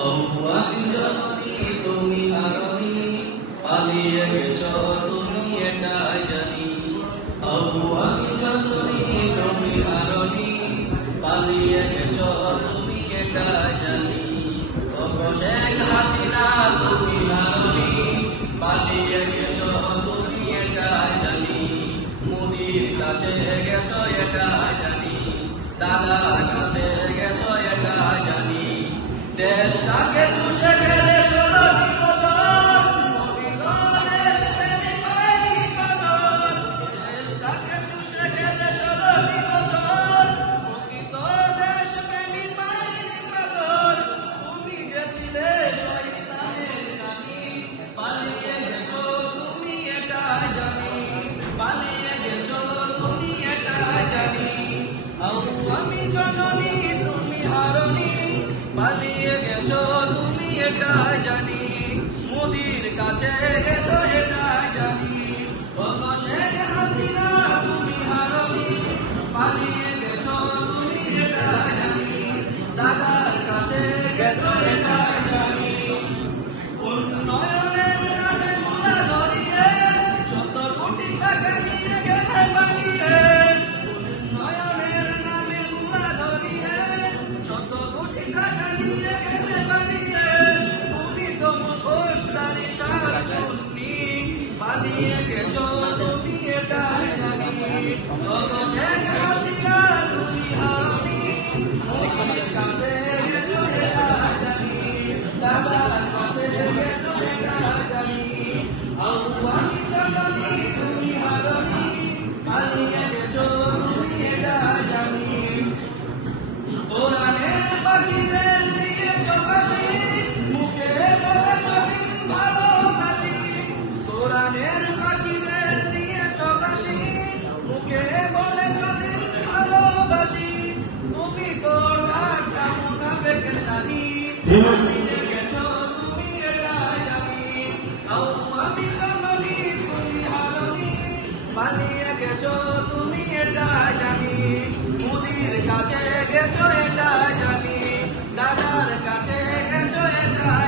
আমি জননী তুমি হারণী, পালিয়ে গেছ তুমি এটাই জানি। আমি জননী তুমি হারণী, পালিয়ে গেছ তুমি এটাই জানি। শেখ হাসিনা তুমি হারণী, পালিয়ে গেছ তুমি এটাই জানি। মোদির কাছে গেছ এটাই জানি, দাদার কাছে গেছ এটাই জানি। দেশটাকে চুষে গেলে 16টি বছর, প্রকৃত দেশপ্রেমী পায়নি কদর। দেশটাকে চুষে গেলে 16টি বছর, প্রকৃত দেশপ্রেমী পায়নি কদর। তুমি গেছিলে শয়তানের রানী, পালিয়ে গেছো তুমি এটাই জানি। পালিয়ে গেছো তুমি এটাই জানি। আমি জননী তুমি হারণী, পালিয়ে গেছো তুমি এটাই জানি। মোদির কাছে গেছো এটাই জানি। শেখ হাসিনা তুমি হারণী, পালিয়ে গেছো তুমি এটাই জানি। দাদার কাছে গেছো এটাই জানি। উন্নয়নের নামে মুলা ধরিয়ে ১৭ কোটি টাকা নিয়ে গেছে পালিয়ে। উন্নয়নের নামে মুলা ধরিয়ে ১৭ কোটি টাকা নিয়ে গেছে পালিয়ে। তুমি তো মুখোশধারী শাকচুন্নি, পালিয়ে গেছো তুমি এটাই জানি। শেখ হাসিনা তুমি হারণী, মোদির কাছে গেছো এটাই জানি। দাদার কাছে গেছো এটাই জানি। আমি জননী তুমি হারণী, পালিয়ে গেছো তুমি এটাই জানি। কোরআনের পাখিদের দিয়েছ ফাঁসি, মুখে বলেছ দিন ভালোবাসি। কোরআনের পাখিদের দিয়েছ ফাঁসি, মুখে বলেছ দিন ভালোবাসি। তুমি কোরআনটা মোতাবেক জানি, পালিয়ে গেছো তুমি এটাই জানি। আমি জননী তুমি হারণী, পালিয়ে গেছো তুমি এটাই জানি। মোদির কাছে গেছো এটাই জানি, দাদার কাছে গেছো এটাই